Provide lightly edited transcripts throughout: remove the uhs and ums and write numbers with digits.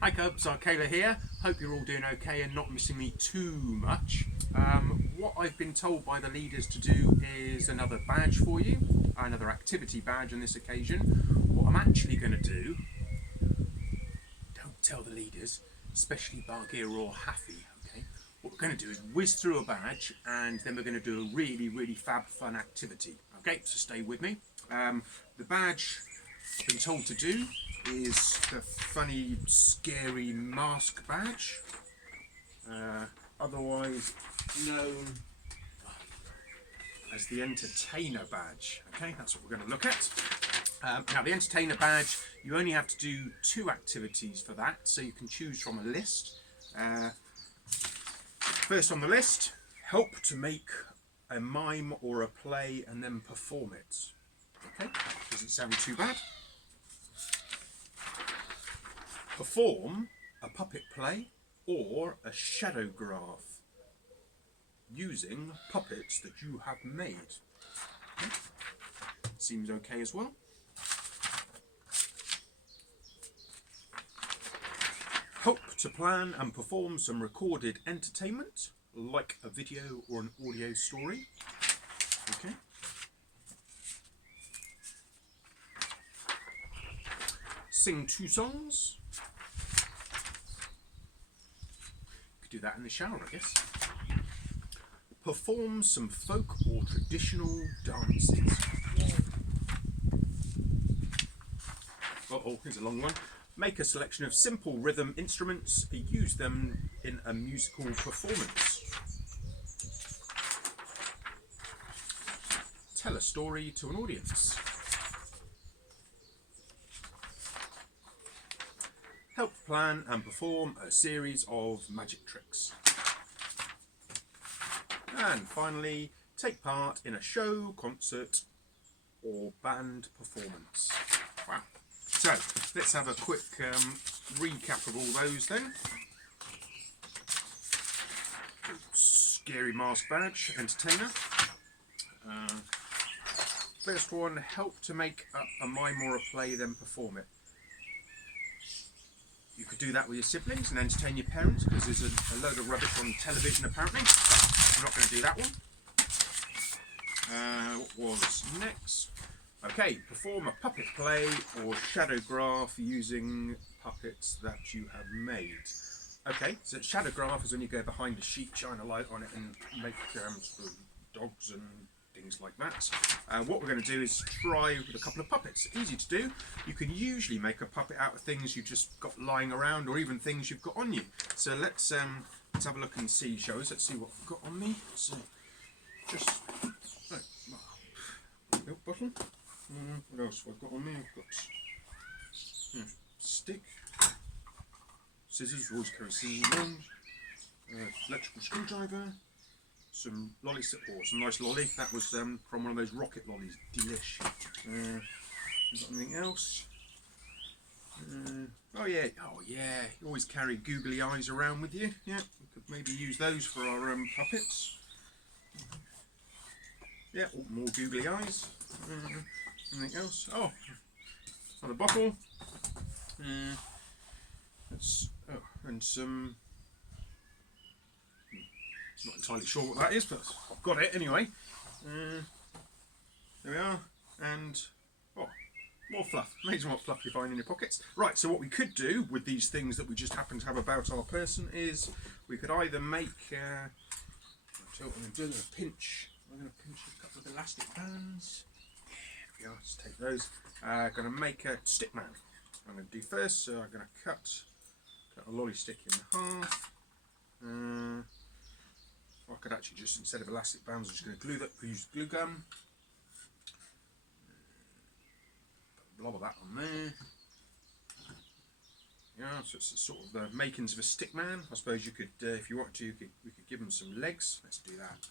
Hi Cubs, Akela here. Hope you're all doing okay and not missing me too much. What I've been told by the leaders to do is another badge for you, another activity badge on this occasion. What I'm actually going to do, don't tell the leaders, especially Bargir or Haffy, okay? What we're going to do is whiz through a badge and then we're going to do a really fab fun activity. Okay, so stay with me. The badge I've been told to do is the funny, scary mask badge, otherwise known as the entertainer badge. Okay, that's what we're going to look at. Now, the entertainer badge, you only have to do 2 activities for that, so you can choose from a list. First on the list, help to make a mime or a play and then perform it. Okay, doesn't sound too bad. Perform a puppet play or a shadow graph using puppets that you have made. Okay. Seems okay as well. Help to plan and perform some recorded entertainment, like a video or an audio story. Okay. Sing 2 songs. Do that in the shower, I guess. Perform some folk or traditional dances. Uh-oh, here's a long one. Make a selection of simple rhythm instruments. Use them in a musical performance. Tell a story to an audience. Help plan and perform a series of magic tricks. And finally, take part in a show, concert or band performance. Wow. So, let's have a quick recap of all those then. Scary mask badge, entertainer. First one, help to make up a mime or a play, then perform it. You could do that with your siblings and entertain your parents, because there's a load of rubbish on television apparently. I'm not going to do that one. What was next? Okay, perform a puppet play or shadow graph using puppets that you have made. Okay, so shadow graph is when you go behind a sheet, shine a light on it and make sort of dogs and things like that. What we're going to do is try with a couple of puppets. Easy to do. You can usually make a puppet out of things you've just got lying around or even things you've got on you. So let's have a look and see, shall we? Let's see what I've got on me. So just milk bottle. What else have I got on me? I've got stick, scissors, always carry scissors around, electrical screwdriver, some lolly, or some nice lolly. That was from one of those rocket lollies. Delish. Got anything else? Oh yeah. You always carry googly eyes around with you. Yeah, we could maybe use those for our puppets. Yeah, more googly eyes. Anything else? Oh, another bottle. And some. Not entirely sure what that is, but I've got it anyway. There we are. And more fluff. Amazing what fluff you find in your pockets. Right, so what we could do with these things that we just happen to have about our person is we could either make. So what I'm going to do is I'm going to pinch a couple of elastic bands. There we are. Let's take those. Going to make a stick man. I'm going to do first. So I'm going to cut a lolly stick in half. I could actually just, instead of elastic bands, I'm just going to use glue gun. Put a blob of that on there. Yeah, so it's sort of the makings of a stick man. I suppose you could, if you want to, we could give him some legs. Let's do that.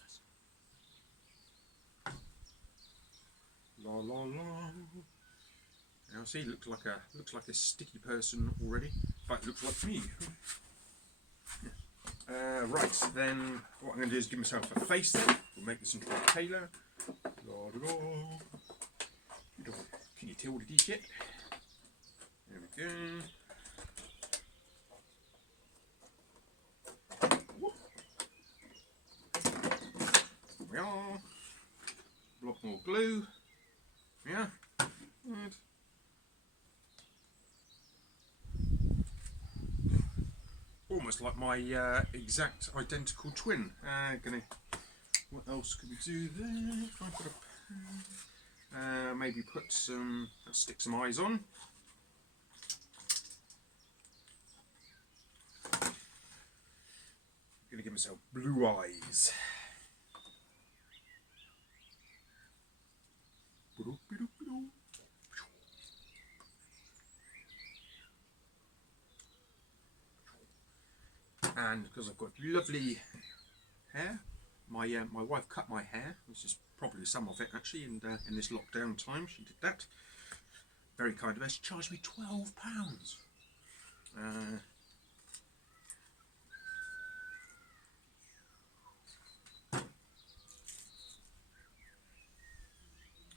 La la la. Now see, looks like a sticky person already. In fact, looks like me. Right, then what I'm going to do is give myself a face then. We'll make this into a tailor. La, la, la. Beautiful killed it yet. There we go. There we are. Block more glue. Yeah. Good. Almost like my exact identical twin. What else could we do there? If I put a maybe put some, stick some eyes on. I'm gonna give myself blue eyes. And because I've got lovely hair, my wife cut my hair, which is probably some of it actually, in this lockdown time. She did that. Very kind of her. She charged me £12.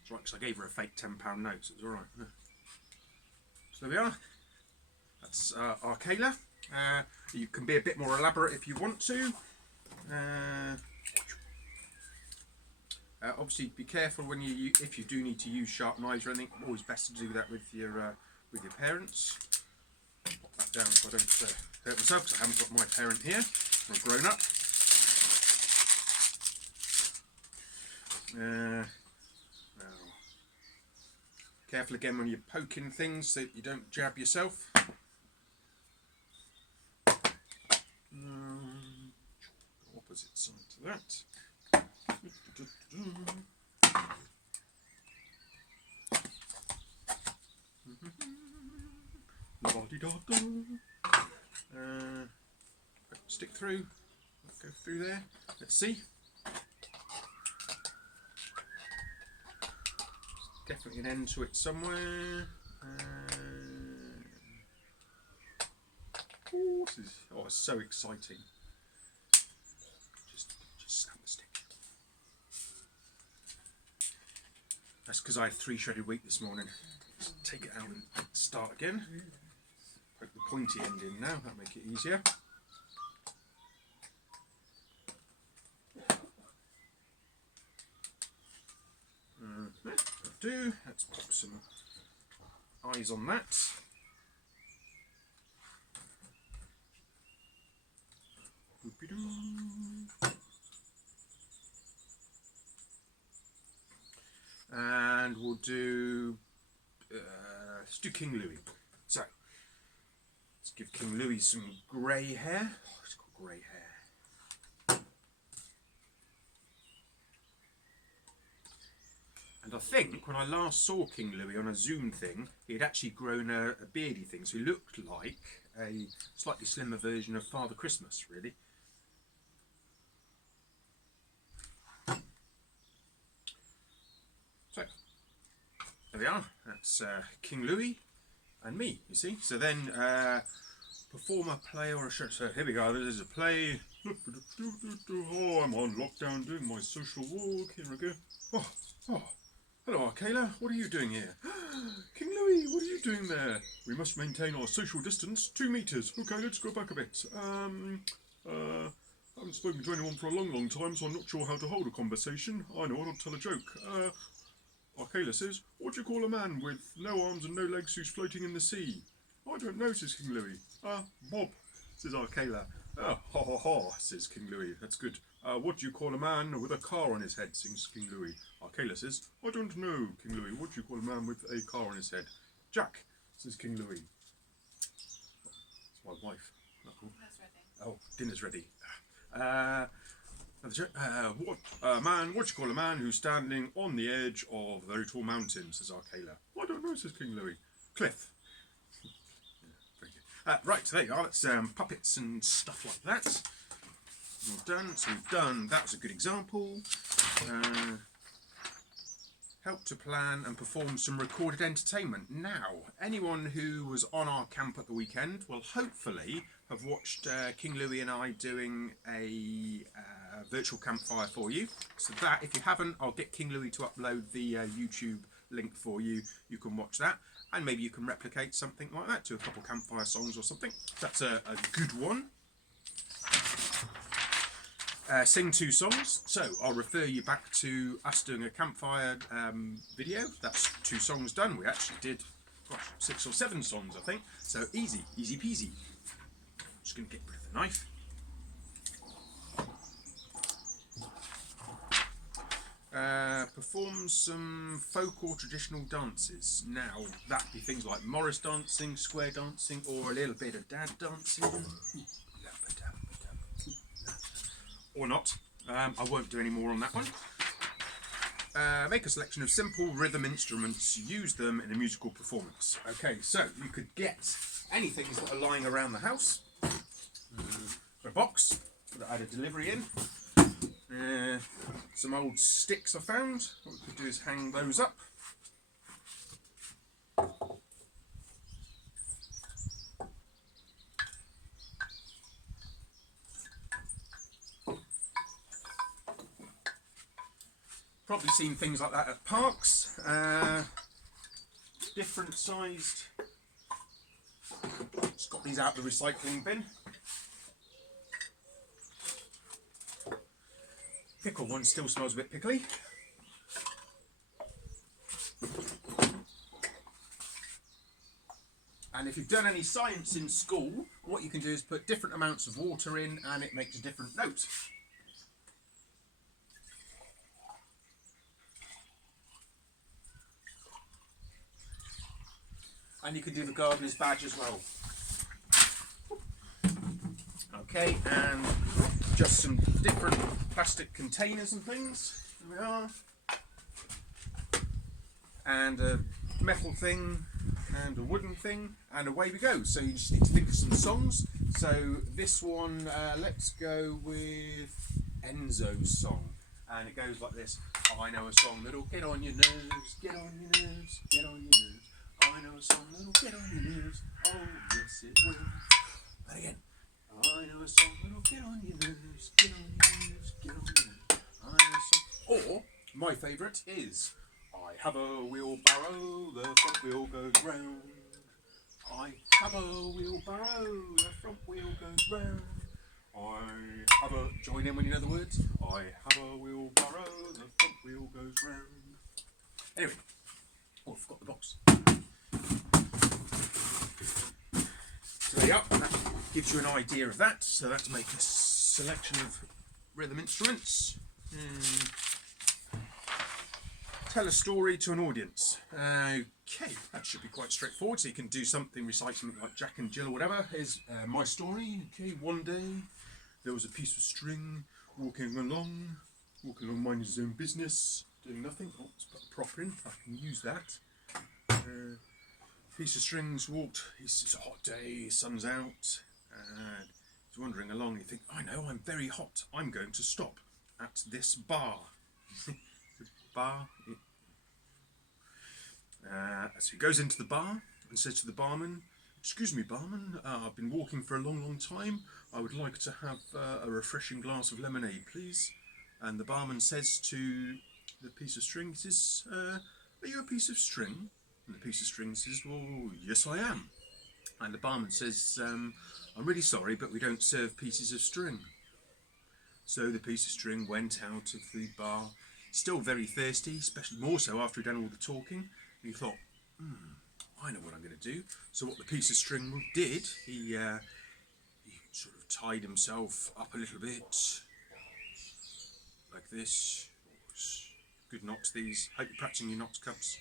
It's right, because I gave her a fake £10 note, so it was alright. So there we are. That's Akela. You can be a bit more elaborate if you want to. Obviously, be careful when if you do need to use sharp knives or anything. Always best to do that with your parents. Pop that down so I don't hurt myself, because I haven't got my parent here. I'm grown up. Now, careful again when you're poking things so that you don't jab yourself. Opposite side to that. Stick through. Go through there. Let's see. Definitely an end to it somewhere. It's so exciting. Just snap the stick. That's because I had 3 shredded wheat this morning. Just take it out and start again. Poke the pointy end in now, that'll make it easier. That'll do. Let's pop some eyes on that. And we'll do let's do King Louis. So let's give King Louis some grey hair. Oh, he's got grey hair. And I think when I last saw King Louis on a Zoom thing, he had actually grown a beardy thing, so he looked like a slightly slimmer version of Father Christmas, really. So, there we are. That's King Louis and me, you see. So then, perform a play or a show. So here we go. This is a play. Oh, I'm on lockdown doing my social walk. Here we go. Oh. Hello, Akela. What are you doing here? King Louis, what are you doing there? We must maintain our social distance. 2 meters. Okay, let's go back a bit. I haven't spoken to anyone for a long time, so I'm not sure how to hold a conversation. I know, I'll tell a joke. Akela says, what do you call a man with no arms and no legs who's floating in the sea? I don't know, says King Louis. Bob, says Akela. Ha ha ha, says King Louis. That's good. What do you call a man with a car on his head, sings King Louis. Akela says, I don't know, King Louis. What do you call a man with a car on his head? Jack, says King Louis. It's my wife. That's ready. Oh, dinner's ready. What do you call a man who's standing on the edge of a very tall mountain, says Akela. I don't know, says King Louis. Cliff. Right, so there you are. That's puppets and stuff like that. All done. So we've done. That was a good example. Help to plan and perform some recorded entertainment. Now, anyone who was on our camp at the weekend will hopefully have watched King Louis and I doing a virtual campfire for you. So that, if you haven't, I'll get King Louis to upload the YouTube link for you. You can watch that, and maybe you can replicate something like that to a couple campfire songs or something. That's a good one. Sing 2 songs. So I'll refer you back to us doing a campfire video. That's 2 songs done. We actually did 6 or 7 songs, I think. So easy peasy. Just going to get rid of the knife. Perform some folk or traditional dances. Now, that'd be things like Morris dancing, square dancing, or a little bit of dad dancing. Or not. I won't do any more on that one. Make a selection of simple rhythm instruments. Use them in a musical performance. Okay, so you could get anything that are lying around the house. A box that I had a delivery in. Some old sticks I found. What we could do is hang those up. Probably seen things like that at parks. Different sized. Just got these out of the recycling bin. Pickle one still smells a bit pickly. And if you've done any science in school, what you can do is put different amounts of water in and it makes a different note. And you can do the gardener's badge as well. Okay, and just some different plastic containers and things. There we are. And a metal thing, and a wooden thing, and away we go. So you just need to think of some songs. So this one, let's go with Enzo's song. And it goes like this. I know a song that'll get on your nerves, get on your nerves, get on your nerves. I know a song that'll get on your nerves, oh yes it will. And again. I know a song that'll get on your nerves, get on your nerves, get on your nerves. I know a song. Or, my favourite is, I have a wheelbarrow, the front wheel goes round. I have a wheelbarrow, the front wheel goes round. I have a, join in when you know the words. I have a wheelbarrow, the front wheel goes round. Anyway, oh, I forgot the box. So there you are, that gives you an idea of that. So let's make a selection of rhythm instruments. Tell a story to an audience. Okay, that should be quite straightforward. So you can do something, recite something like Jack and Jill or whatever. Here's my story. Okay, one day there was a piece of string walking along minding his own business, doing nothing. Oh, let's put a prop in. I can use that. Piece of strings walked, it's a hot day, sun's out, and he's wandering along. You think, I know, I'm very hot, I'm going to stop at this bar. The bar. So he goes into the bar and says to the barman, excuse me barman, I've been walking for a long time, I would like to have a refreshing glass of lemonade please. And the barman says to the piece of string, he says, are you a piece of string? And the piece of string says, well, yes I am. And the barman says, I'm really sorry, but we don't serve pieces of string. So the piece of string went out of the bar, still very thirsty, especially more so after he'd done all the talking. And he thought, I know what I'm going to do. So what the piece of string did, he sort of tied himself up a little bit, like this. Good knots these. Hope you're practicing your knots, cubs.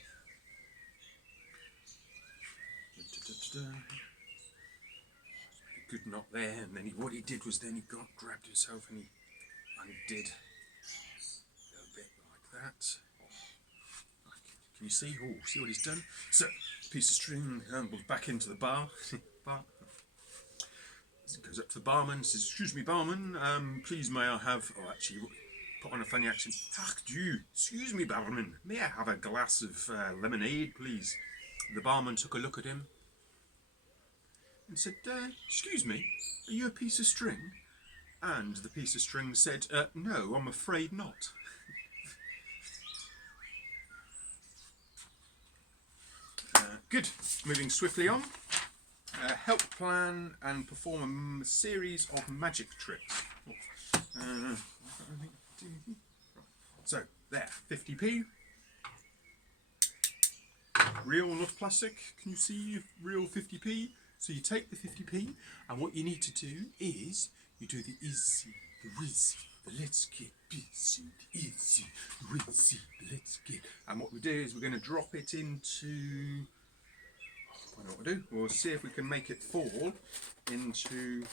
A good knot there, and then what he did was then he grabbed himself and he undid a bit like that. Can you see? Oh, see what he's done? So, piece of string ambles back into the bar. Goes up to the barman, says, excuse me barman, please may I have, oh actually, put on a funny accent, ach du, excuse me barman, may I have a glass of lemonade please? The barman took a look at him and said, excuse me, are you a piece of string? And the piece of string said, no, I'm afraid not. good. Moving swiftly on. Help plan and perform a series of magic tricks. So, there, 50p. Real, not plastic. Can you see real 50p? So you take the 50p, and what you need to do is you do the easy, the whizzy, the let's get busy, the easy, the whizzy, the let's get. And what we do is we're going to drop it into. I don't know what we'll do. We'll see if we can make it fall into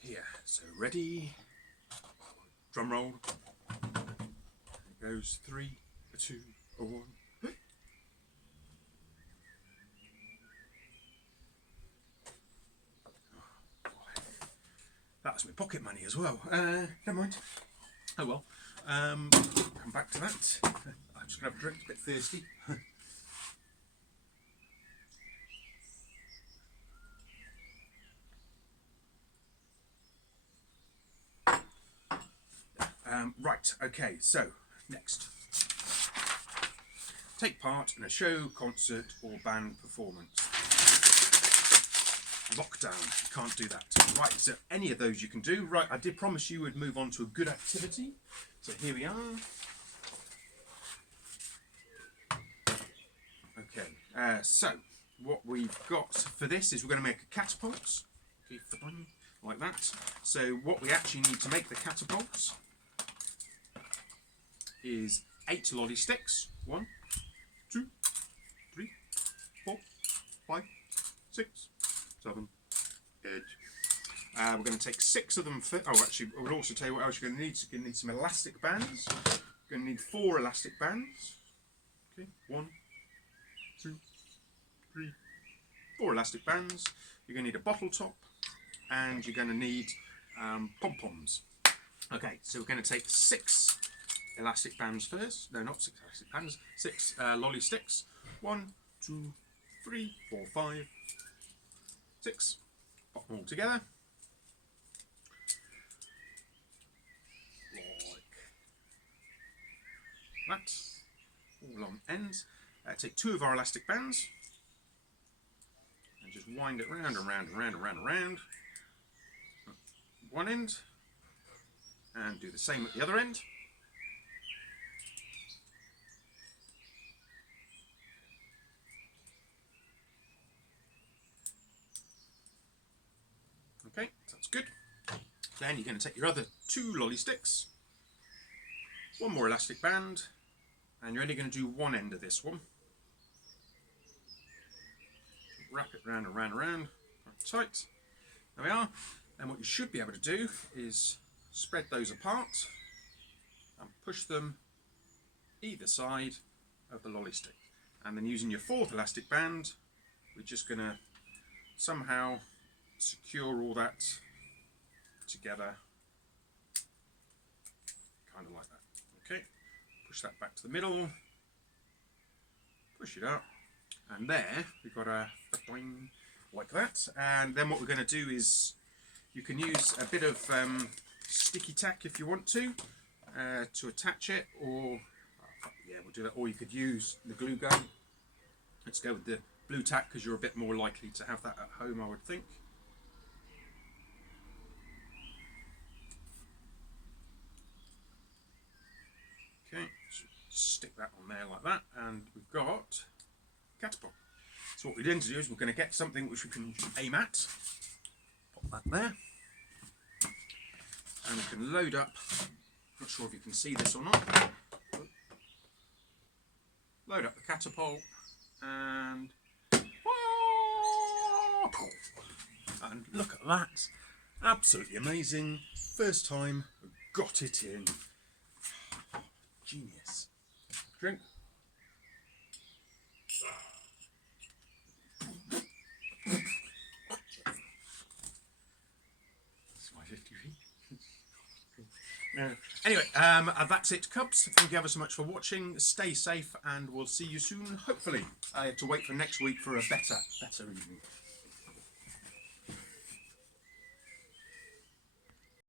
here. So ready. Drum roll. It goes 3, 2, 1. That was my pocket money as well. Never mind. Oh well. Come back to that. I'm just going to have a drink. It's a bit thirsty. Right. Okay. So next, take part in a show, concert, or band performance. Lockdown, can't do that. Right, so any of those you can do. Right, I did promise you would move on to a good activity. So here we are. Okay, so what we've got for this is we're going to make a catapult. Like that. So what we actually need to make the catapults is 8 lolly sticks. 1, 2, 3, 4, 5, 6, 7, 8. We're going to take 6 of them. Actually, I would also tell you what else you're going to need. You're going to need some elastic bands. You're going to need 4 elastic bands. Okay, 1, 2, 3, 4 elastic bands. You're going to need a bottle top, and you're going to need pom-poms. Okay, so we're going to take 6 elastic bands first. No, not 6 elastic bands. 6 lolly sticks. 1, 2, 3, 4, 5, 6. Pop them all together. Like that. All on ends. Take 2 of our elastic bands and just wind it round and round and round and round and round. One end. And do the same at the other end. Okay, that's good. Then you're going to take your other 2 lolly sticks, 1 more elastic band, and you're only going to do one end of this one. Wrap it round and round and round, tight. There we are. And what you should be able to do is spread those apart and push them either side of the lolly stick. And then using your 4th elastic band, we're just going to somehow secure all that together, kind of like that. Okay, push that back to the middle, push it up, and there we've got a boing, like that. And then what we're going to do is you can use a bit of sticky tack if you want to attach it, or yeah, we'll do that. Or you could use the glue gun. Let's go with the blue tack because you're a bit more likely to have that at home, I would think. Okay, so stick that on there like that, and we've got catapult. So what we're going to do is we're going to get something which we can aim at. Pop that there, and we can load up. Not sure if you can see this or not. Load up the catapult, and look at that! Absolutely amazing. First time we got it in. Genius. Drink. That's my 50p. Anyway, that's it, Cubs. Thank you ever so much for watching. Stay safe, and we'll see you soon, hopefully. I have to wait for next week for a better evening.